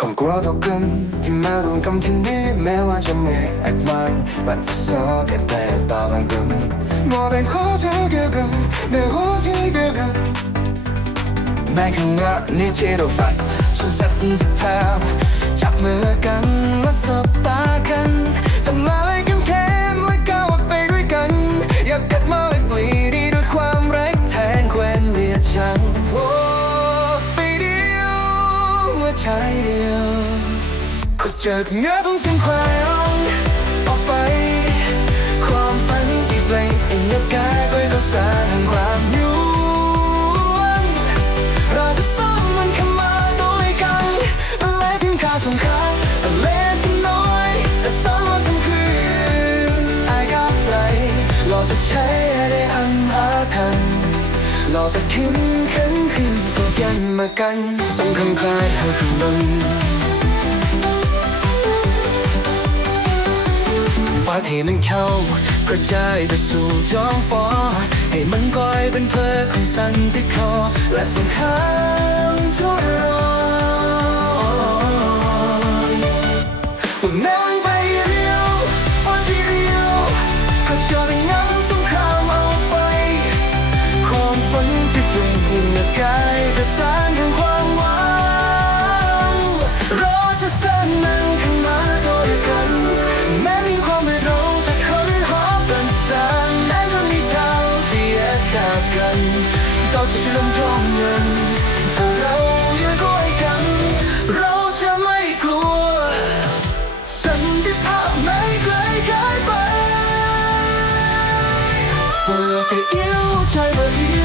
không có đâu cưng thì mà luôn cầm thiên đi mẹ ว่าจะมีแอคมันบัดซอแค่แต่ตาบังกึมมอเป็นข้อใจเกินในหัว หัวใจเดียวก็เจอเงาของสิ่งแขวงออกไป ความฝันที่เปล่งเองกายด้วยก็สร้างความยุ่งเราจะซ่อมมันเข้ามาด้วยกันและทิ้งค่าสำคัญเล็กน้อยแต่สามวันกลางคืนไอ้กับไรเราจะใช้ได้หันหากันเราจะขึ้นขึ้น ยันมากันสำคัญคลายให้ทุกมันว่าที่มันเข้ากระจายไปสู่จองฟ้าให้มันกลายเป็นเพลิงของสันติคอและสงครามทั่วโลก ดกันเราเชื่อมโองเงินถ้าเราอยู่ด้วยกัน เราจะไม่กลัว สันติภาพไม่เคยหายไปเปิดให้อิ่วใจเบอร์